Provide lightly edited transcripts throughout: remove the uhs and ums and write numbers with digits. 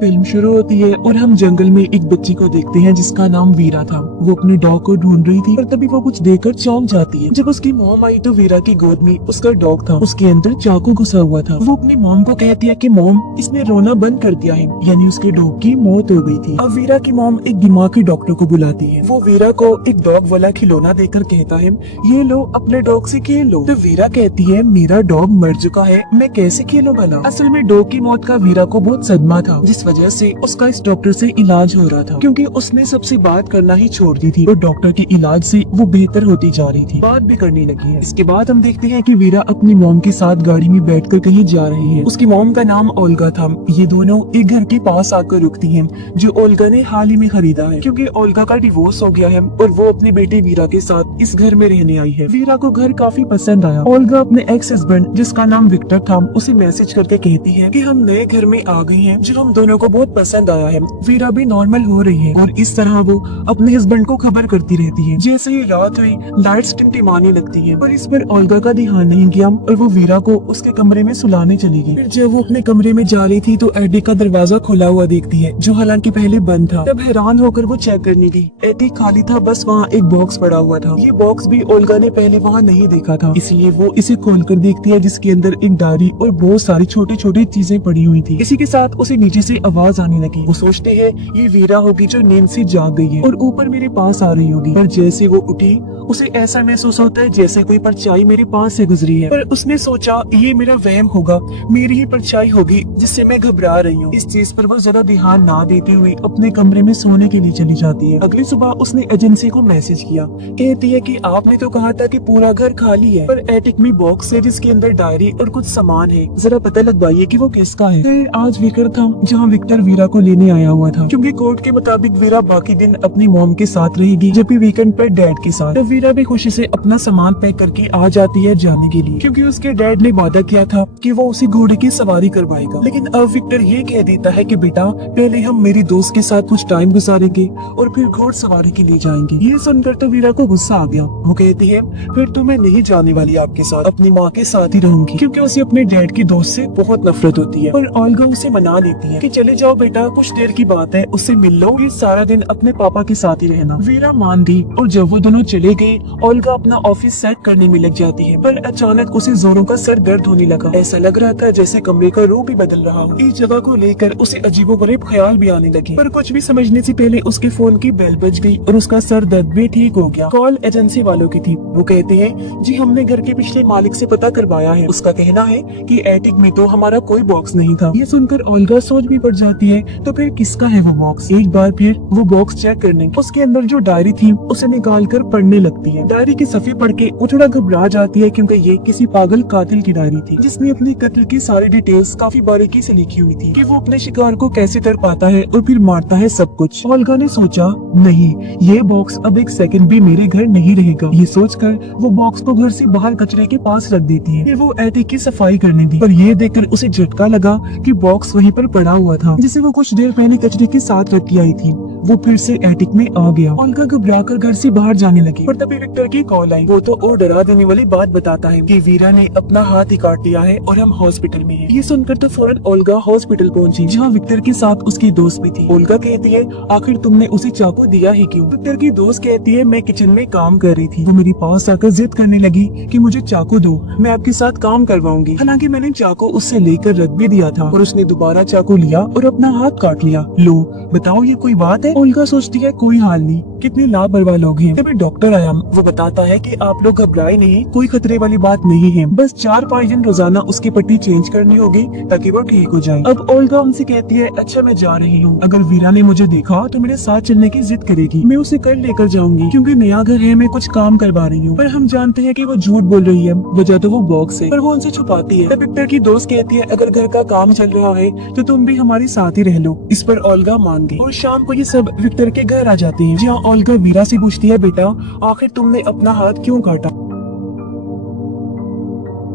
Film शुरू होती है और हम जंगल में एक बच्ची को देखते हैं जिसका नाम वीरा था। वो अपने डॉग को ढूंढ रही थी और तभी वो कुछ देखकर चौंक जाती है। जब उसकी मॉम आई तो वीरा की गोद में उसका डॉग था, उसके अंदर चाकू घुसा हुआ था। वो अपनी मॉम को कहती है कि मॉम, इसने रोना बंद कर दिया है, यानी उसके डॉग की मौत हो गई थी। अब वीरा की मॉम एक दिमागी डॉक्टर को बुलाती है। वो वीरा को एक डॉग वाला खिलौना देकर कहता है, ये लो, अपने डॉग से खेल लो। तो वीरा कहती है, मेरा डॉग मर चुका है, मैं कैसे खेलूं भला। असल में डॉग की मौत का वीरा को बहुत सदमा था, जिस वजह से उसका इस डॉक्टर से इलाज हो रहा था, क्योंकि उसने सबसे बात करना ही छोड़ दी थी और डॉक्टर के इलाज से वो बेहतर होती जा रही थी, बात भी करने लगी है। इसके बाद हम देखते हैं कि वीरा अपनी मॉम के साथ गाड़ी में बैठकर कहीं जा रही है। उसकी मॉम का नाम ओल्गा था। ये दोनों एक घर के पास आकर रुकती हैं, जो ओल्गा ने हाल ही में खरीदा है, क्योंकि ओल्गा का डिवोर्स हो गया है और वो अपने बेटे वीरा के साथ इस घर में रहने आई है। वीरा को घर काफी पसंद आया। ओल्गा अपने एक्स हस्बैंड, जिसका नाम विक्टर था, उसे मैसेज करके कहती है कि हम नए घर में आ गए हैं जो हम दोनों को बहुत पसंद आया है। वीरा भी नॉर्मल हो रही है और इस तरह वो अपने हस्बैंड को खबर करती रहती है। जैसे ही रात हुई, लाइट्स टिमटिमाने लगती है, पर इस पर ओल्गा का ध्यान नहीं गया और वो वीरा को उसके कमरे में सुलाने चली गई। फिर जब वो अपने कमरे में जा रही थी तो एटिक का दरवाजा खुला हुआ देखती है, जो हालांकि पहले बंद था। तब हैरान होकर वो चेक करने गई। एटिक खाली था, बस वहाँ एक बॉक्स पड़ा हुआ था। ये बॉक्स भी ओल्गा ने पहले वहाँ नहीं देखा था, इसलिए वो इसे खोलकर देखती है, जिसके अंदर एक डायरी और बहुत सारी छोटी छोटी चीजें पड़ी हुई थी। इसी के साथ उसे नीचे से आवाज आने लगी। वो सोचते है ये वीरा होगी जो नींद से जाग गई है और ऊपर मेरे पास आ रही होगी। पर जैसे वो उठी, उसे ऐसा महसूस होता है जैसे कोई परछाई मेरे पास से गुजरी है। पर उसने सोचा ये मेरा वहम होगा, मेरी ही परछाई होगी जिससे मैं घबरा रही हूँ। इस चीज पर वो ज्यादा ध्यान ना देते हुए अपने कमरे में सोने के लिए चली जाती है। अगली सुबह उसने एजेंसी को मैसेज किया, कहती है कि आपने तो कहा था कि पूरा घर खाली है, पर एटिक में बॉक्स है जिसके अंदर डायरी और कुछ सामान है, जरा पता लगवाइए कि वो किसका है। फिर आज विक्टर था, जहाँ विक्टर वीरा को लेने आया हुआ था, क्योंकि कोर्ट के मुताबिक वीरा बाकी दिन अपनी मॉम के साथ रहेगी, जबकि वीकेंड पर डैड के साथ। तो वीरा भी खुशी से अपना सामान पैक करके आ जाती है जाने के लिए, क्योंकि उसके डैड ने वादा किया था कि वो उसी घोड़े की सवारी करवाएगा। लेकिन अब विक्टर ये कह देता है कि बेटा, पहले हम मेरी दोस्त के साथ कुछ टाइम गुजारेंगे और फिर घोड़ सवारी के लिए जाएंगे। ये सुनकर तो वीरा को गुस्सा आ गया। वो कहती है, फिर तो मैं नहीं जाने वाली आपके साथ, अपनी माँ के साथ ही रहूंगी, क्योंकि उसे अपने डैड की दोस्त से बहुत नफरत होती है। और ओल्गा उसे मना लेती है कि चले जाओ बेटा, कुछ देर की बात है, उससे मिल लो, ये सारा दिन अपने पापा के साथ ही रहना। वीरा मान गई और जब वो दोनों चले गए, ओल्गा अपना ऑफिस सेट करने में लग जाती है। पर अचानक उसे जोरों का सर दर्द होने लगा। ऐसा लग रहा था जैसे कमरे का रूप भी बदल रहा हो। इस जगह को लेकर उसे अजीबोगरीब ख्याल भी आने लगे, पर कुछ भी समझने से पहले उसके फोन की बेल बज गई और उसका सर दर्द भी ठीक हो गया। कॉल एजेंसी वालों की थी। वो कहते हैं, जी हमने घर के पिछले मालिक से पता करवाया है, उसका कहना है कि एटिक में तो हमारा कोई बॉक्स नहीं था। ये सुनकर ओल्गा सोच भी पड़ जाती है, तो फिर किसका है वो बॉक्स। एक बार फिर वो बॉक्स चेक करने, उसके अंदर जो डायरी थी उसे निकाल कर पढ़ने लगती है। डायरी की सफे पढ़ के वो थोड़ा घबरा जाती है, क्योंकि ये किसी पागल कातिल की डायरी थी, जिसने अपने कत्ल की सारी डिटेल्स काफी बारीकी से लिखी हुई थी कि वो अपने शिकार को कैसे तर पाता है और फिर मारता है सब कुछ। ओल्गा ने सोचा, नहीं, ये बॉक्स अब एक सेकंड भी मेरे घर नहीं रहेगा। ये सोचकर वो बॉक्स को घर से बाहर कचरे के पास रख देती है। फिर वो एटिक की सफाई करने दी, पर ये देखकर उसे झटका लगा कि बॉक्स वहीं पर पड़ा हुआ था, जिसे वो कुछ देर पहले कचरे के साथ रख के आई थी। वो फिर से एटिक में आ गया। ओल्गा घबराकर घर से बाहर जाने लगी, पर तभी विक्टर की कॉल आई। वो तो और डरा देने वाली बात बताता है कि वीरा ने अपना हाथ ही काट लिया है और हम हॉस्पिटल में हैं। ये सुनकर तो फौरन ओल्गा हॉस्पिटल पहुंची, जहाँ विक्टर के साथ उसकी दोस्त भी थी। ओल्गा कहती है, आखिर तुमने उसे चाकू दिया ही क्यों? विक्टर की दोस्त कहती है, मैं किचन में काम कर रही थी, वो मेरे पास आकर जिद करने लगी कि मुझे चाकू दो, मैं आपके साथ काम करवाऊंगी। हालांकि मैंने चाकू उससे लेकर रख भी दिया था और उसने दोबारा चाकू लिया और अपना हाथ काट लिया। लो बताओ, ये कोई बात है? ओल्गा सोचती है, कोई हाल नहीं, कितने लापरवाह लोग हैं। तभी डॉक्टर आया। वो बताता है कि आप लोग घबराए नहीं, कोई खतरे वाली बात नहीं है, बस 4-5 दिन रोजाना उसकी पट्टी चेंज करनी होगी ताकि वो ठीक हो जाए। अब ओल्गा उनसे कहती है, अच्छा मैं जा रही हूँ, अगर वीरा ने मुझे देखा तो मेरे साथ चलने की जिद करेगी, मैं उसे कर लेकर जाऊंगी, क्योंकि नया घर है, मैं कुछ काम करवा रही हूँ। पर हम जानते हैं कि वो झूठ बोल रही है, वजह तो वो बॉक्स है, पर वो उनसे छुपाती है। तब विक्टर की दोस्त कहती है, अगर घर का काम चल रहा है तो तुम भी हमारे साथ ही रह लो। इस पर ओल्गा मान गई और शाम को ये सब विक्टर के घर आ जाते हैं, जहाँ ओल्गा वीरा से पूछती है, बेटा आखिर तुमने अपना हाथ क्यों काटा?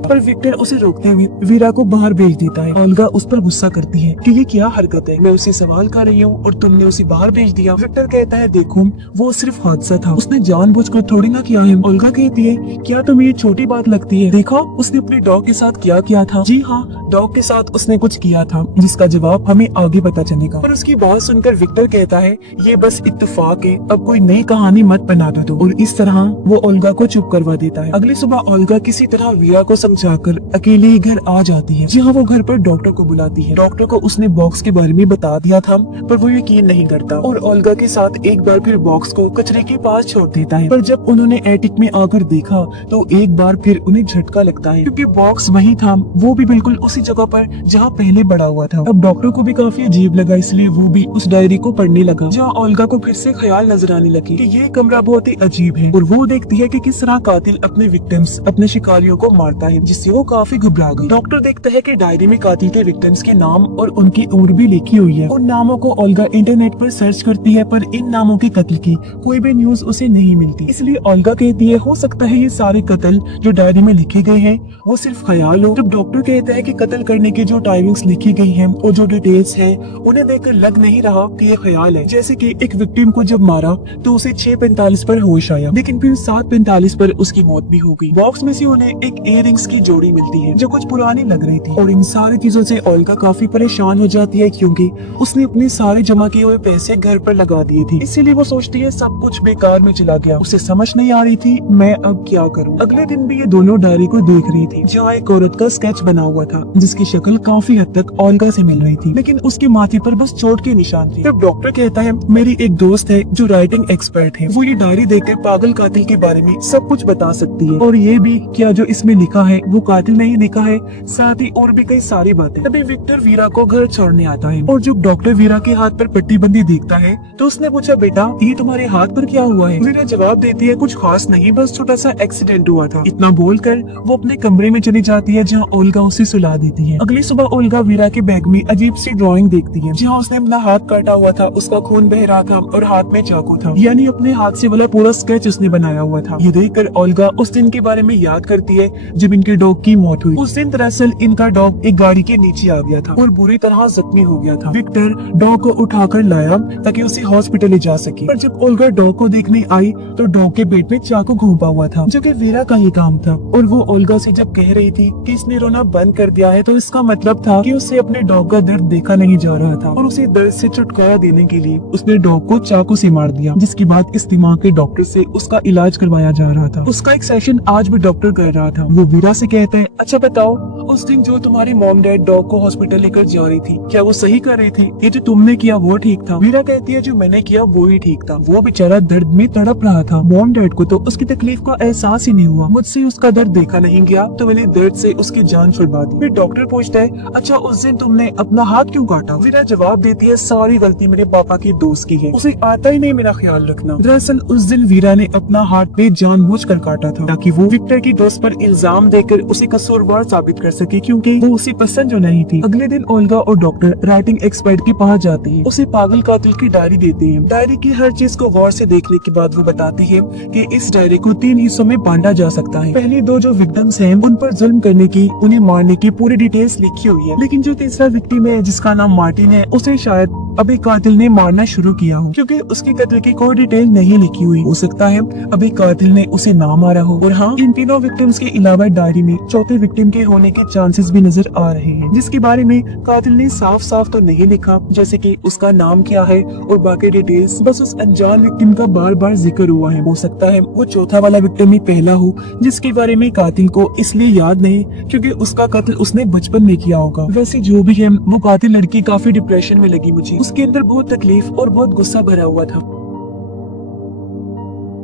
होगा, पर विक्टर उसे रोकते हुए वीरा को बाहर भेज देता है। ओल्गा उस पर गुस्सा करती है कि ये क्या हरकत है, मैं उसे सवाल कर रही हूँ और तुमने उसे बाहर भेज दिया। विक्टर कहता है देखो वो सिर्फ हादसा था, उसने जानबूझकर थोड़ी ना किया है। ओल्गा कहती है क्या तुम्हें ये छोटी बात लगती है, देखो उसने अपने डॉग के साथ क्या किया था। जी हाँ, डॉग के साथ उसने कुछ किया था जिसका जवाब हमें आगे पता चलेगा। पर उसकी बात सुनकर विक्टर कहता है ये बस इत्तेफाक है, अब कोई नई कहानी मत बना दो। और इस तरह वो ओल्गा को चुप करवा देता है। अगली सुबह ओल्गा किसी तरह वीरा को समझाकर अकेले ही घर आ जाती है, जहाँ वो घर पर डॉक्टर को बुलाती है। डॉक्टर को उसने बॉक्स के बारे में बता दिया था, पर वो यकीन नहीं करता और ओल्गा के साथ एक बार फिर बॉक्स को कचरे के पास छोड़ देता है। पर जब उन्होंने एटिक में आकर देखा तो एक बार फिर उन्हें झटका लगता है, क्योंकि बॉक्स वही था, वो भी बिल्कुल उसी जगह पर जहाँ पहले पड़ा हुआ था। अब डॉक्टर को भी काफी अजीब लगा, इसलिए वो भी उस डायरी को पढ़ने लगा, जहाँ ओल्गा को फिर से ख्याल नजर आने लगे कि ये कमरा बहुत ही अजीब है। और वो देखती है कि किस तरह कातिल अपने विक्टिम्स, अपने शिकारियों को मारता है, जिससे वो काफी घबरा गई। डॉक्टर देखता है कि डायरी में कातिल के विक्टिम्स के नाम और उनकी उम्र भी लिखी हुई है। उन नामों को ओल्गा इंटरनेट पर सर्च करती है, पर इन नामों के कत्ल की कोई भी न्यूज उसे नहीं मिलती। इसलिए ओल्गा कहती है हो सकता है ये सारे कत्ल जो डायरी में लिखे गए हैं वो सिर्फ ख्याल हो। जब डॉक्टर कहता है कि कत्ल करने की जो टाइमिंग्स लिखी गई हैं और जो डिटेल्स हैं उन्हें देखकर लग नहीं रहा कि ये ख्याल है। जैसे कि एक विक्टिम को जब मारा तो उसे 6:45 पर होश आया, लेकिन फिर 7:45 पर उसकी मौत भी हो गई। बॉक्स में से उन्हें एक इयररिंग्स की जोड़ी मिलती है जो कुछ पुरानी लग रही थी। और इन सारी चीजों से ओल्गा काफी परेशान हो जाती है, क्योंकि उसने अपने सारे जमा किए हुए पैसे घर पर लगा दिए थे। इसीलिए वो सोचती है सब कुछ बेकार में चला गया। उसे समझ नहीं आ रही थी मैं अब क्या करूं। अगले दिन भी ये दोनों डायरी को देख रही थी, जहाँ एक औरत का स्केच बना हुआ था जिसकी शक्ल काफी हद तक ओल्गा से मिल रही थी, लेकिन उसके माथे पर बस चोट के निशान थे। तब डॉक्टर कहता है मेरी एक दोस्त है जो राइटिंग एक्सपर्ट है, वो ये डायरी देखकर पागल कातिल के बारे में सब कुछ बता सकती है, और ये भी क्या जो इसमें लिखा है वो कातिल नहीं लिखा है, साथ ही और भी कई सारी बातें। तभी विक्टर वीरा को घर छोड़ने आता है, और जब डॉक्टर वीरा के हाथ पर पट्टी बंदी देखता है तो उसने पूछा बेटा ये तुम्हारे हाथ पर क्या हुआ है। वीरा जवाब देती है कुछ खास नहीं, बस छोटा सा एक्सीडेंट हुआ था। इतना बोलकर वो अपने कमरे में चली जाती है, जहाँ ओल्गा उसे सुला देती है। अगली सुबह ओल्गा वीरा के बैग में अजीब सी ड्राइंग देखती है, जहाँ उसने अपना हाथ काटा हुआ था, उसका खून बह रहा था और हाथ में चाकू था, यानी अपने हाथ से वाला पूरा स्केच उसने बनाया हुआ था। ये देखकर ओल्गा उस दिन के बारे में याद करती है जब इनके डॉग की मौत हुई। उस दिन दरअसल इनका डॉग एक गाड़ी के नीचे आ गया था और बुरी तरह जख्मी हो गया था। विक्टर डॉग को उठाकर लाया ताकि उसे हॉस्पिटल ले जा सके, पर जब ओल्गा डॉग को देखने आई तो डॉग के पेट में चाकू घुसा हुआ था, जो कि वीरा का ही काम था। और वो ओल्गा से जब कह रही थी कि इसने रोना बंद कर दिया है, तो इसका मतलब था कि उसे अपने डॉग का दर्द देखा नहीं जा रहा था, और उसे दर्द से छुटकारा देने के लिए उसने डॉग को चाकू से मार दिया, जिसके बाद इस दिमाग के डॉक्टर से उसका इलाज करवाया जा रहा था। उसका एक सेशन आज भी डॉक्टर कर रहा था। वो वीरा से कहते हैं अच्छा बताओ उस दिन जो तुम्हारी मॉम डैड डॉग को हॉस्पिटल लेकर जा रही थी, क्या वो सही कर रही थी? ये जो तुमने किया वो ठीक था? वीरा कहती है जो मैंने किया वो ही ठीक था, वो बेचारा दर्द में तड़प रहा था। मॉम डैड को तो उसकी तकलीफ का एहसास ही नहीं हुआ, मुझसे उसका दर्द देखा नहीं गया तो मैंने दर्द से उसकी जान छुड़वा दी। फिर डॉक्टर पूछता है अच्छा उस दिन तुमने अपना हाथ क्यों काटा? वीरा जवाब देती है सारी गलती मेरे पापा के दोस्त की है, उसे आता ही नहीं मेरा ख्याल रखना। दरअसल उस दिन वीरा ने अपना हाथ पे जानबूझकर काटा था ताकि वो विक्टर की दोस्त पर इल्जाम देकर उसे कसूरवार साबित कर सके, क्योंकि वो उसे पसंद जो नहीं थी। अगले दिन ओल्गा और डॉक्टर राइटिंग एक्सपर्ट के पास जाते हैं, उसे पागल कातिल की डायरी देते हैं। डायरी की हर चीज को गौर से देखने के बाद वो बताती है कि इस डायरी को 3 हिस्सों में बांटा जा सकता है। पहले 2 जो विक्टिम्स हैं उन पर जुल्म करने की, उन्हें मारने की पूरी डिटेल्स लिखी हुई है, लेकिन जो तीसरा विक्टिम है जिसका नाम मार्टिन है, उसे शायद अभी कातिल ने मारना शुरू किया हो, क्योंकि उसकी कत्ल की कोई डिटेल नहीं लिखी हुई। हो सकता है अभी कातिल ने उसे ना मारा हो। और हाँ, इन तीनों विक्टिम्स के अलावा डायरी में चौथे विक्टिम के होने के चांसेस भी नजर आ रहे हैं, जिसके बारे में कातिल ने साफ साफ तो नहीं लिखा, जैसे कि उसका नाम क्या है और बाकी डिटेल्स, बस उस अनजान विक्टिम का बार बार जिक्र हुआ है। हो सकता है वो चौथा वाला विक्टिम ही पहला हो, जिसके बारे में कातिल को इसलिए याद नहीं क्योंकि उसका कत्ल उसने बचपन में किया होगा। वैसे जो भी है, वो कातिल लड़की काफी डिप्रेशन में लगी मुझे, उसके अंदर बहुत तकलीफ और बहुत गुस्सा भरा हुआ था।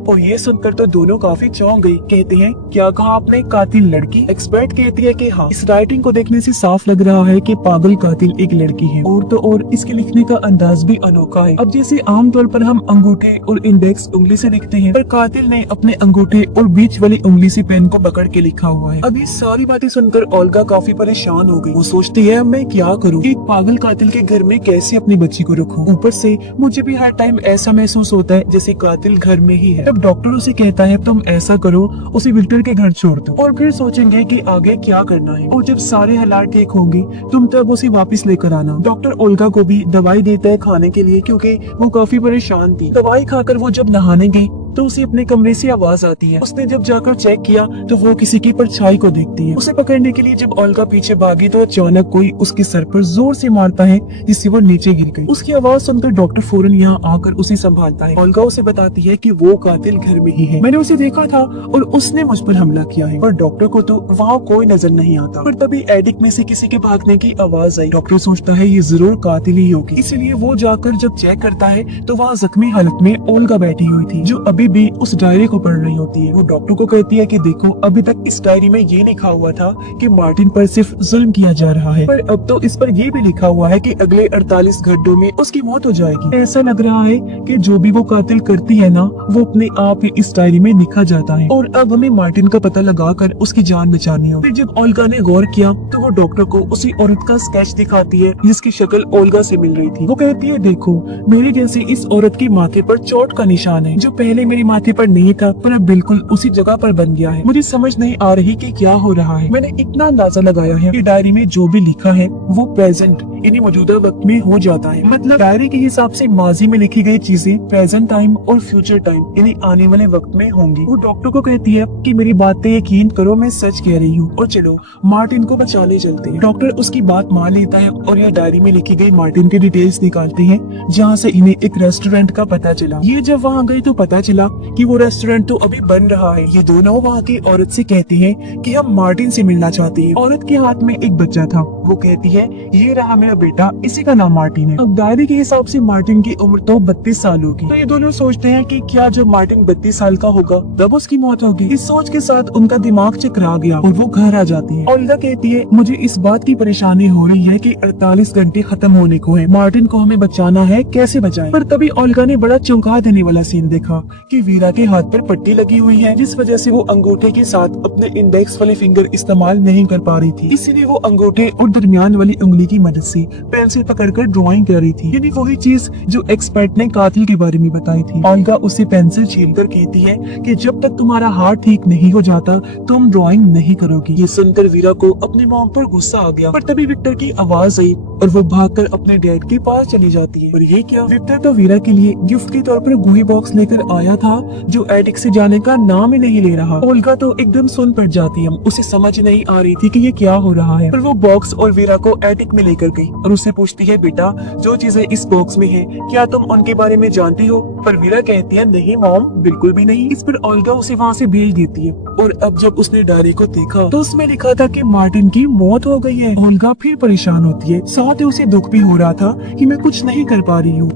और ये सुनकर तो दोनों काफी चौंक गई। कहते हैं क्या कहा आपने, कातिल लड़की? एक्सपर्ट कहती है कि हाँ, इस राइटिंग को देखने से साफ लग रहा है कि पागल कातिल एक लड़की है, और तो और इसके लिखने का अंदाज भी अनोखा है। अब जैसे आमतौर पर हम अंगूठे और इंडेक्स उंगली से लिखते हैं, पर कातिल ने अपने अंगूठे और बीच वाली उंगली से पेन को पकड़ के लिखा हुआ है। अब ये सारी बातें सुनकर ओल्गा काफी परेशान हो गई। वो सोचती है मैं क्या करूँ, एक पागल कातिल के घर में कैसे अपनी बच्ची को रखूँ? ऊपर से मुझे भी हर टाइम ऐसा महसूस होता है जैसे कातिल घर में ही है। तब डॉक्टर उसे कहता है तुम ऐसा करो, उसे विक्टर के घर छोड़ दो और फिर सोचेंगे कि आगे क्या करना है, और जब सारे हालात ठीक होंगे तुम तब उसे वापस लेकर आना। डॉक्टर ओल्गा को भी दवाई देता है खाने के लिए, क्योंकि वो काफी परेशान थी। दवाई खाकर वो जब नहाने गई तो उसे अपने कमरे से आवाज आती है। उसने जब जाकर चेक किया तो वो किसी की परछाई को देखती है। उसे पकड़ने के लिए जब ओल्गा पीछे भागी तो अचानक कोई उसके सर पर जोर से मारता है, जिससे वो नीचे गिर गई। उसकी आवाज सुनकर डॉक्टर फौरन यहाँ आकर उसे संभालता है। ओल्गा उसे बताती है कि वो कातिल घर में ही है, मैंने उसे देखा था और उसने मुझ पर हमला किया है। पर डॉक्टर को तो वहाँ कोई नजर नहीं आता। पर तभी एडिक में से किसी के भागने की आवाज आई। डॉक्टर सोचता है ये जरूर कातिल ही होगी, इसलिए वो जाकर जब चेक करता है तो वहाँ जख्मी हालत में ओल्गा बैठी हुई थी, जो अभी भी उस डायरी को पढ़ रही होती है। वो डॉक्टर को कहती है कि देखो, अभी तक इस डायरी में ये लिखा हुआ था कि मार्टिन पर सिर्फ जुल्म किया जा रहा है, पर अब तो इस पर ये भी लिखा हुआ है कि अगले 48 घंटों में उसकी मौत हो जाएगी। ऐसा लग रहा है कि जो भी वो कातिल करती है ना, वो अपने आप ही इस डायरी में लिखा जाता है, और अब हमें मार्टिन का पता लगाकर उसकी जान बचानी हो। फिर जब ओल्गा ने गौर किया तो वो डॉक्टर को उसी औरत का स्केच दिखाती है जिसकी शक्ल ओल्गा से मिल रही थी। वो कहती है देखो, मेरे जैसे इस औरत के माथे पर चोट का निशान है, जो पहले मेरे माथे पर नहीं था पर अब बिल्कुल उसी जगह पर बन गया है। मुझे समझ नहीं आ रही कि क्या हो रहा है। मैंने इतना अंदाजा लगाया है कि डायरी में जो भी लिखा है वो प्रेजेंट यानी मौजूदा वक्त में हो जाता है। मतलब डायरी के हिसाब से माजी में लिखी गई चीजें प्रेजेंट टाइम और फ्यूचर टाइम यानी आने वाले वक्त में होंगी। वो डॉक्टर को कहती है कि मेरी बात पे यकीन करो, मैं सच कह रही हूँ, और चलो मार्टिन को बचाने चलते हैं। डॉक्टर उसकी बात मान लेता है और यह डायरी में लिखी गई मार्टिन की डिटेल्स निकालते हैं, जहाँ से इन्हें एक रेस्टोरेंट का पता चला। ये जब वहाँ गए तो पता चला कि वो रेस्टोरेंट तो अभी बन रहा है। ये दोनों वहाँ की औरत से कहते हैं कि हम मार्टिन से मिलना चाहते हैं। औरत के हाथ में एक बच्चा था। वो कहती है ये रहा मेरा बेटा, इसी का नाम मार्टिन है। अब डायरी के हिसाब से मार्टिन की उम्र तो 32 साल होगी। तो ये दोनों सोचते हैं कि क्या जब मार्टिन 32 साल का होगा तब उसकी मौत होगी। इस सोच के साथ उनका दिमाग चकरा गया और वो घर आ जाती है। ओल्गा कहती है मुझे इस बात की परेशानी हो रही है कि 48 घंटे खत्म होने को है, मार्टिन को हमें बचाना है, कैसे बचाएं? पर तभी ओल्गा ने बड़ा चौंका देने वाला सीन देखा कि वीरा के हाथ पर पट्टी लगी हुई है, जिस वजह से वो अंगूठे के साथ अपने इंडेक्स वाले फिंगर इस्तेमाल नहीं कर पा रही थी। इसीलिए वो अंगूठे और दरमियान वाली उंगली की मदद से पेंसिल पकड़कर ड्राइंग कर रही थी, यानी वही चीज जो एक्सपर्ट ने कातिल के बारे में बताई थी। ओल्गा उसे पेंसिल छीनकर कहती है कि जब तक तुम्हारा हाथ ठीक नहीं हो जाता तुम ड्राइंग नहीं करोगी। ये सुनकर वीरा को अपने मॉम पर गुस्सा आ गया, पर तभी विक्टर की आवाज आई और वो भागकर अपने डैड के पास चली जाती है। और ये क्या, विक्टर तो वीरा के लिए गिफ्ट के तौर पर गुही बॉक्स लेकर आया था जो एटिक से जाने का नाम ही नहीं ले रहा। ओल्गा तो एकदम सुन पड़ जाती है, उसे समझ नहीं आ रही थी कि ये क्या हो रहा है। पर वो बॉक्स और वीरा को एटिक में लेकर गई और उससे पूछती है बेटा जो चीजें इस बॉक्स में है क्या तुम उनके बारे में जानती हो? पर वीरा कहती है नहीं मॉम, बिल्कुल भी नहीं। इस पर ओल्गा उसे वहाँ से भेज देती है। और अब जब उसने डायरी को देखा तो उसमें लिखा था कि मार्टिन की मौत हो गई है। ओल्गा फिर परेशान होती है, साथ ही उसे दुख भी हो रहा था कि मैं कुछ नहीं कर पा रही हूँ।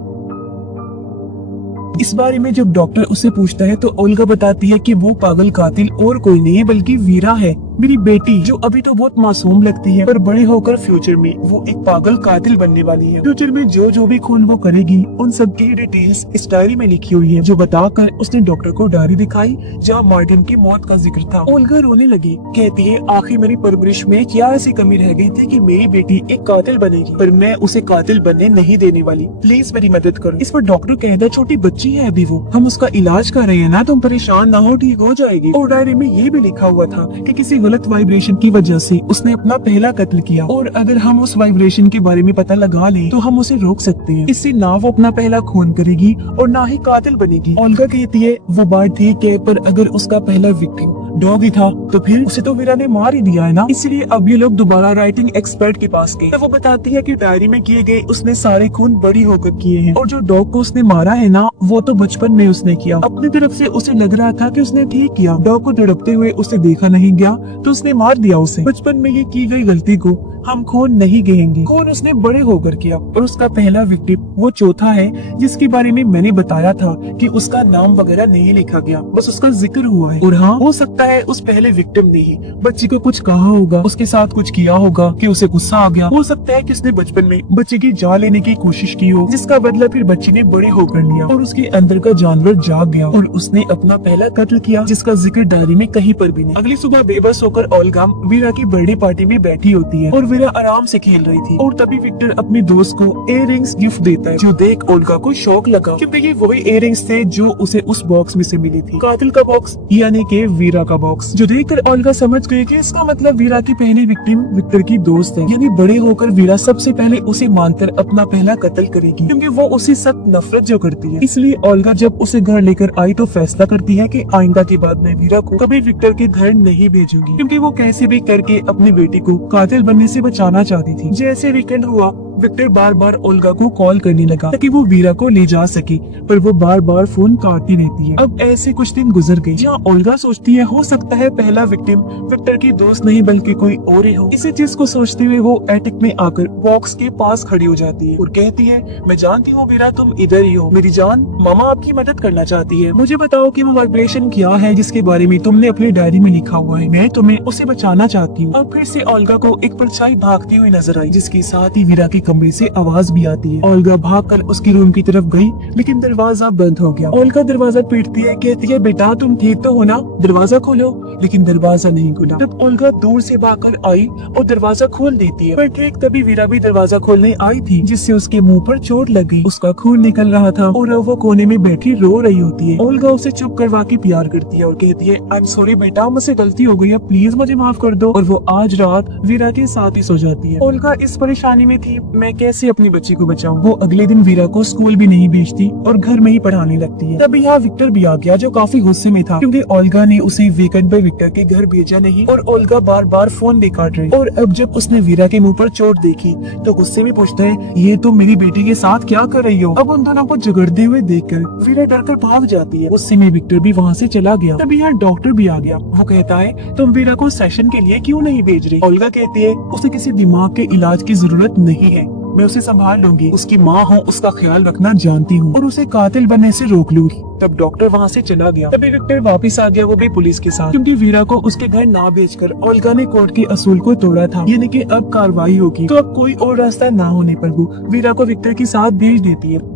इस बारे में जब डॉक्टर उससे पूछता है तो ओल्गा बताती है कि वो पागल कातिल और कोई नहीं बल्कि वीरा है, मेरी बेटी, जो अभी तो बहुत मासूम लगती है पर बड़े होकर फ्यूचर में वो एक पागल कातिल बनने वाली है। फ्यूचर में जो भी खून वो करेगी उन सब की डिटेल्स इस डायरी में लिखी हुई है, जो बताकर उसने डॉक्टर को डायरी दिखाई जहाँ मार्टिन की मौत का जिक्र था। ओल्गा रोने लगी, कहती है आखिर मेरी परवरिश में क्या ऐसी कमी रह गई थी कि मेरी बेटी एक कातिल बनेगी, पर मैं उसे कातिल बनने नहीं देने वाली, प्लीज मेरी मदद करो। इस पर डॉक्टर कहता छोटी बच्ची है अभी वो, हम उसका इलाज कर रहे हैं ना, तुम परेशान ना हो, ठीक हो जाएगी। और डायरी में ये भी लिखा हुआ था कि किसी गलत वाइब्रेशन की वजह से उसने अपना पहला कत्ल किया, और अगर हम उस वाइब्रेशन के बारे में पता लगा लें तो हम उसे रोक सकते हैं। इससे ना वो अपना पहला खून करेगी और ना ही कातिल बनेगी। ओल्गा कहती है वो बात ठीक है, पर अगर उसका पहला विक्टिम डॉग ही था तो फिर उसे तो वीरा ने मार ही दिया है ना, इसलिए अब ये लोग दोबारा राइटिंग एक्सपर्ट के पास गए। तो वो बताती है कि डायरी में किए गए उसने सारे खून बड़ी होकर किए हैं, और जो डॉग को उसने मारा है ना वो तो बचपन में उसने किया। अपनी तरफ से उसे लग रहा था कि उसने ठीक किया, डॉग को तड़पते हुए उसे देखा नहीं गया तो उसने मार दिया उसे। बचपन में ये की गई गलती को हम खून नहीं गिनेंगे, खून उसने बड़े होकर किया। और उसका पहला विक्टिम वो चौथा है जिसके बारे में मैंने बताया था कि उसका नाम वगैरह नहीं लिखा गया, बस उसका जिक्र हुआ है। और हाँ, हो सकता है उस पहले विक्टिम ने ही बच्ची को कुछ कहा होगा, उसके साथ कुछ किया होगा कि उसे गुस्सा आ गया। हो सकता है कि उसने बचपन में बच्ची की जान लेने की कोशिश की हो, जिसका बदला फिर बच्ची ने बड़ी होकर लिया और उसके अंदर का जानवर जाग गया और उसने अपना पहला कत्ल किया, जिसका जिक्र डायरी में कहीं पर भी नहीं। अगली सुबह बेबस होकर ओल्गा वीरा की बर्थडे पार्टी में बैठी होती है और वीरा आराम से खेल रही थी और तभी विक्टर अपने दोस्त को इयररिंग्स गिफ्ट देता है, जो देख ओल्गा को शौक लगा क्योंकि ये वही इयररिंग्स थे जो उसे उस बॉक्स में से मिली थी, कातिल का बॉक्स यानी कि वीरा का बॉक्स, जो देखकर ओल्गा समझ गई कि इसका मतलब वीरा की पहली विक्टिम विक्टर की दोस्त है, यानी बड़े होकर वीरा सबसे पहले उसे मानकर अपना पहला कत्ल करेगी क्योंकि वो उसे सख्त नफरत जो करती है। इसलिए ओल्गा जब उसे घर लेकर आई तो फैसला करती है कि आइंदा के बाद मैं वीरा को कभी विक्टर के घर नहीं भेजूंगी क्योंकि वो कैसे भी करके अपनी बेटी को कातिल बनने से बचाना चाहती थी। जैसे वीकेंड हुआ विक्टर बार बार ओल्गा को कॉल करने लगा ताकि वो वीरा को ले जा सके, पर वो बार बार फोन काटती रहती है। अब ऐसे कुछ दिन गुजर गए जहाँ ओल्गा सोचती है हो सकता है पहला विक्टिम विक्टर की दोस्त नहीं बल्कि कोई और ही हो। इसी चीज को सोचते हुए वो एटिक में आकर बॉक्स के पास खड़ी हो जाती है और कहती है, मैं जानती हूँ वीरा तुम इधर ही हो, मेरी जान मामा आपकी मदद करना चाहती है, मुझे बताओ कि वो वाइब्रेशन क्या है जिसके बारे में तुमने अपनी डायरी में लिखा हुआ है, मैं तुम्हें उसे बचाना चाहती हूँ। अब फिर से ओल्गा को एक परछाई भागती हुई नजर आई जिसके साथ ही वीरा के कमरे से आवाज भी आती है। ओल्गा भागकर उसकी रूम की तरफ गई लेकिन दरवाजा बंद हो गया। ओल्गा दरवाजा पीटती है, कहती है बेटा तुम ठीक तो हो ना, दरवाजा खोलो, लेकिन दरवाजा नहीं खुला। तब ओल्गा दूर से भागकर आई और दरवाजा खोल देती है, पर ठीक तभी वीरा भी दरवाजा खोलने आई थी जिससे उसके मुंह पर चोट लग गई, उसका खून निकल रहा था और वो कोने में बैठी रो रही होती है। ओल्गा उसे चुप करवा के प्यार करती है और कहती है, आई एम सॉरी बेटा, मुझसे गलती हो गई है, प्लीज मुझे माफ कर दो। और वो आज रात वीरा के साथ ही सो जाती है। ओल्गा इस परेशानी में थी मैं कैसे अपनी बच्ची को बचाऊं। वो अगले दिन वीरा को स्कूल भी नहीं भेजती और घर में ही पढ़ाने लगती है। तभी यहाँ विक्टर भी आ गया जो काफी गुस्से में था क्योंकि ओल्गा ने उसे वीकेंड पे विक्टर के घर भेजा नहीं और ओल्गा बार बार फोन भी काट रही। और अब जब उसने वीरा के मुंह पर चोट देखी तो गुस्से में पूछता है, ये तुम मेरी बेटी के साथ क्या कर रही हो। अब उन दोनों को झगड़ते हुए देखकर वीरा डरकर भाग जाती है। गुस्से में विक्टर भी वहाँ से चला गया। तभी यहाँ डॉक्टर भी आ गया। वो कहता है, तुम वीरा को सेशन के लिए क्यों नहीं भेज रही। ओल्गा कहती है, उसे किसी दिमाग के इलाज की जरूरत नहीं है, मैं उसे संभाल लूंगी, उसकी माँ हूँ, उसका ख्याल रखना जानती हूँ और उसे कातिल बनने से रोक लूंगी। तब डॉक्टर वहाँ से चला गया। तभी विक्टर वापस आ गया, वो भी पुलिस के साथ, क्योंकि वीरा को उसके घर ना भेजकर ओल्गा ने कोर्ट के असूल को तोड़ा था, यानी कि अब कार्रवाई होगी। तो अब कोई और रास्ता ना होने पर वो वीरा को विक्टर के साथ भेज देती है।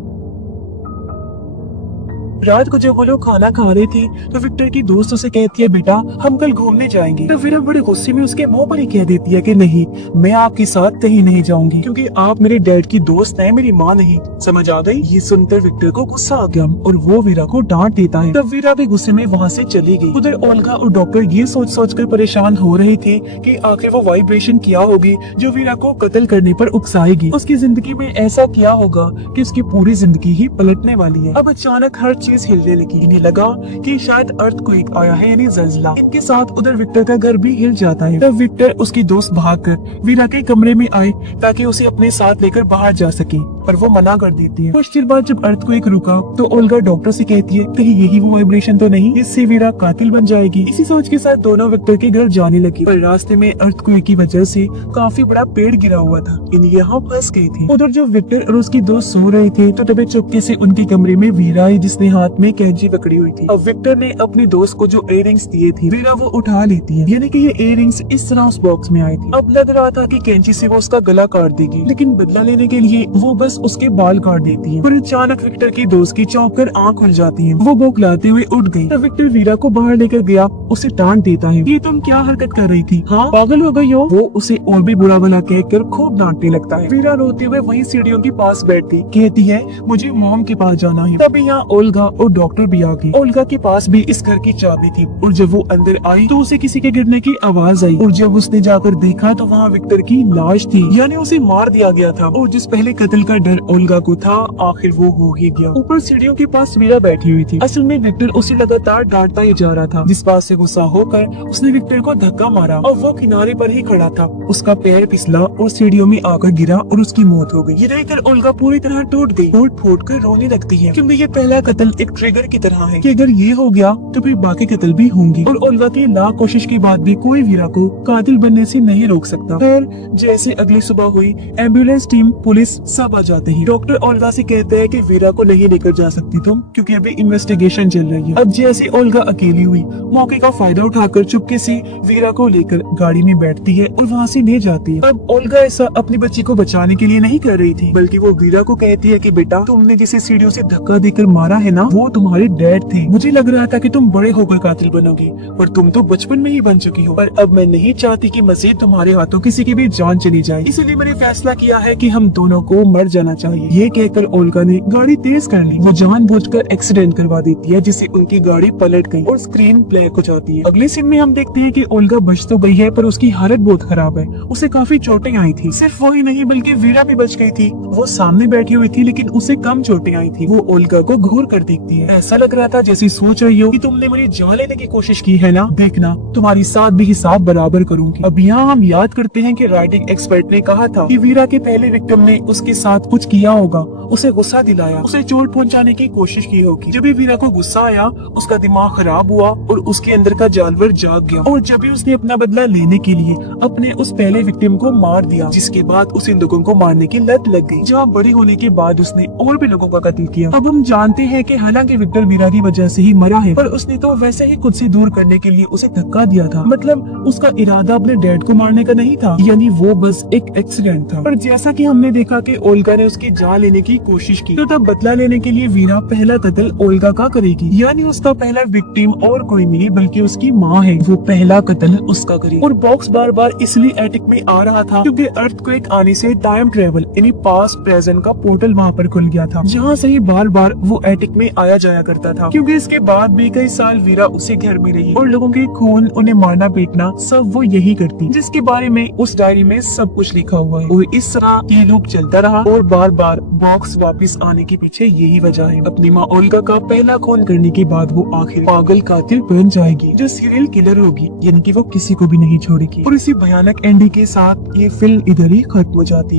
रात को जब वो लोग खाना खा रहे थे तो विक्टर की दोस्त उसे कहती है, बेटा हम कल घूमने जाएंगे। तो वीरा बड़े गुस्से में उसके मुंह पर ही कह देती है कि नहीं, मैं आपके साथ कहीं नहीं जाऊंगी क्योंकि आप मेरे डैड की दोस्त हैं, मेरी माँ नहीं। समझ आ गई। ये सुनकर विक्टर को गुस्सा आ गया और वो वीरा को डांट देता है। तब वीरा भी गुस्से में वहाँ से चली गई। उधर ओल्गा और डॉक्टर ये सोच कर परेशान हो रहे थे कि आखिर वो वाइब्रेशन क्या होगी जो वीरा को कत्ल करने पर उकसाएगी। उसकी जिंदगी में ऐसा क्या होगा कि उसकी पूरी जिंदगी ही पलटने वाली है। अब अचानक हर चीज हिलने लगी। इन्हें लगा कि शायद अर्थक्वेक आया है, यानी ज़ल्ज़ला। इनके साथ उधर विक्टर का घर भी हिल जाता है। तब विक्टर उसकी दोस्त भागकर वीरा के कमरे में आए ताकि उसे अपने साथ लेकर बाहर जा सके, पर वो मना कर देती है। कुछ देर बाद जब अर्थक्वेक रुका तो ओल्गा डॉक्टर से कहती है, कहीं यही वो वाइब्रेशन तो नहीं जिससे वीरा कातिल बन जाएगी। इसी सोच के साथ दोनों विक्टर के घर जाने लगी, पर रास्ते में अर्थक्वेक की वजह से काफी बड़ा पेड़ गिरा हुआ था। इन यहाँ फंस गए थे। उधर जब विक्टर और उसकी दोस्त सो रहे थे तो तभी चुपके से उनके कमरे में वीरा आई जिसने हाथ में कैंची पकड़ी हुई थी। अब विक्टर ने अपनी दोस्त को जो इयररिंग्स दिए थे वीरा वो उठा लेती है, यानी कि ये इयररिंग्स इस तरह उस बॉक्स में आई थी। अब लग रहा था कि कैंची से वो उसका गला काट देगी, लेकिन बदला लेने के लिए वो बस उसके बाल काट देती है। फिर अचानक विक्टर की दोस्त की चौंक कर आँख खुल जाती है। वो बौखलाते हुए उठ गई। तब विक्टर वीरा को बाहर लेकर गया, उसे डांट देता है, ये तुम क्या हरकत कर रही थी, हाँ पागल हो गई हो। वो उसे और भी बुरा भला कहकर खूब डांटने लगता है। वीरा रोते हुए वही सीढ़ियों के पास बैठती, कहती है मुझे मॉम के पास जाना है। तभी यहाँ ओल्गा और डॉक्टर भी आ गए। ओल्गा के पास भी इस घर की चाबी थी और जब वो अंदर आई तो उसे किसी के गिरने की आवाज आई और जब उसने जाकर देखा तो वहाँ विक्टर की लाश थी, यानी उसे मार दिया गया था। और जिस पहले कत्ल का डर ओल्गा को था आखिर वो हो ही गया। ऊपर सीढ़ियों के पास वीरा बैठी हुई थी। असल में विक्टर उसे लगातार डांटता ही जा रहा था, जिस बात से गुस्सा होकर उसने विक्टर को धक्का मारा और वो किनारे पर ही खड़ा था। उसका पैर फिसला और सीढ़ियों में आकर गिरा और उसकी मौत हो गई। ये देखकर ओल्गा पूरी तरह टूट गई, फूट कर रोने लगती है, क्योंकि ये पहला कत्ल एक ट्रिगर की तरह है कि अगर ये हो गया तो फिर बाकी कत्ल भी होंगे। और ओल्गा की लाख कोशिश के बाद भी कोई वीरा को कातिल बनने से नहीं रोक सकता। खैर जैसे अगली सुबह हुई, एम्बुलेंस टीम, पुलिस सब आ जाते हैं। डॉक्टर ओल्गा से कहते हैं कि वीरा को नहीं लेकर जा सकती तुम, क्योंकि अभी इन्वेस्टिगेशन चल रही है। अब जैसे ओल्गा अकेली हुई, मौके का फायदा उठाकर चुपके से वीरा को लेकर गाड़ी में बैठती है और वहाँ से ले जाती है। अब ओल्गा ऐसा अपनी बच्ची को बचाने के लिए नहीं कर रही थी, बल्कि वो वीरा को कहती है कि बेटा, तुमने जिसे सीढ़ियों से धक्का देकर मारा है ना, वो तुम्हारे डैड थे। मुझे लग रहा था कि तुम बड़े होकर कातिल बनोगे, पर तुम तो बचपन में ही बन चुकी हो। पर अब मैं नहीं चाहती कि मजीद तुम्हारे हाथों किसी की भी जान चली जाए, इसलिए मैंने फैसला किया है कि हम दोनों को मर जाना चाहिए। ये कहकर ओल्गा ने गाड़ी तेज कर ली। वो जानबूझकर एक्सीडेंट करवा देती है, जिससे उनकी गाड़ी पलट गई और स्क्रीन ब्लैक हो जाती है। अगले सीन में हम देखते हैं कि ओल्गा बच तो गई है, पर उसकी हालत बहुत खराब है। उसे काफी चोटें आई थी। सिर्फ वही नहीं बल्कि वीरा भी बच गई थी। वो सामने बैठी हुई थी, लेकिन उसे कम चोटें आई थी। वो ओल्गा को घूर कर देखती है। ऐसा लग रहा था जैसे सोच रही हो कि तुमने मुझे जान लेने की कोशिश की है ना, देखना तुम्हारी साथ भी हिसाब बराबर करूंगी। अब यहाँ हम याद करते हैं कि राइटिंग एक्सपर्ट ने कहा था कि वीरा के पहले विक्टिम ने उसके साथ कुछ किया होगा, उसे गुस्सा दिलाया, उसे चोट पहुंचाने की कोशिश की होगी। जब भी वीरा को गुस्सा आया, उसका दिमाग खराब हुआ और उसके अंदर का जानवर जाग गया। और जब भी उसने अपना बदला लेने के लिए अपने उस पहले विक्टिम को मार दिया, जिसके बाद उसे लोगों को मारने की लत लग गई। जहाँ बड़ी होने के बाद उसने और भी लोगों का कत्ल किया। अब हम जानते हैं कि हालांकि विक्टर वीरा की वजह से ही मरा है, पर उसने तो वैसे ही खुद से दूर करने के लिए उसे धक्का दिया था। मतलब उसका इरादा अपने डैड को मारने का नहीं था, यानी वो बस एक एक्सीडेंट था। पर जैसा कि हमने देखा कि ओल्गा ने उसकी जान लेने की कोशिश की, तो तब बदला लेने के लिए वीरा पहला कत्ल ओल्गा का करेगी। यानी उसका पहला विक्टिम और कोई नहीं बल्कि उसकी माँ है। वो पहला कत्ल उसका करेगी। और बॉक्स बार बार इसलिए एटिक में आ रहा था क्योंकि अर्थक्वेक आने से टाइम ट्रेवल यानी पास्ट प्रेजेंट का पोर्टल वहाँ पर खुल गया था, जहाँ से ही बार बार वो एटिक में आया जाया करता था। क्योंकि इसके बाद भी कई साल वीरा उसी घर में रही और लोगों के खून, उन्हें मारना पीटना सब वो यही करती, जिसके बारे में उस डायरी में सब कुछ लिखा हुआ है। और इस तरह ये लूप चलता रहा और बार बार बॉक्स वापस आने के पीछे यही वजह है। अपनी माँ ओल्गा का पहला खून करने के बाद वो आखिर पागल कातिल बन जाएगी, जो सीरियल किलर होगी, यानी कि वो किसी को भी नहीं छोड़ेगी। और इसी भयानक एंडिंग के साथ ये फिल्म इधर ही खत्म हो जाती है।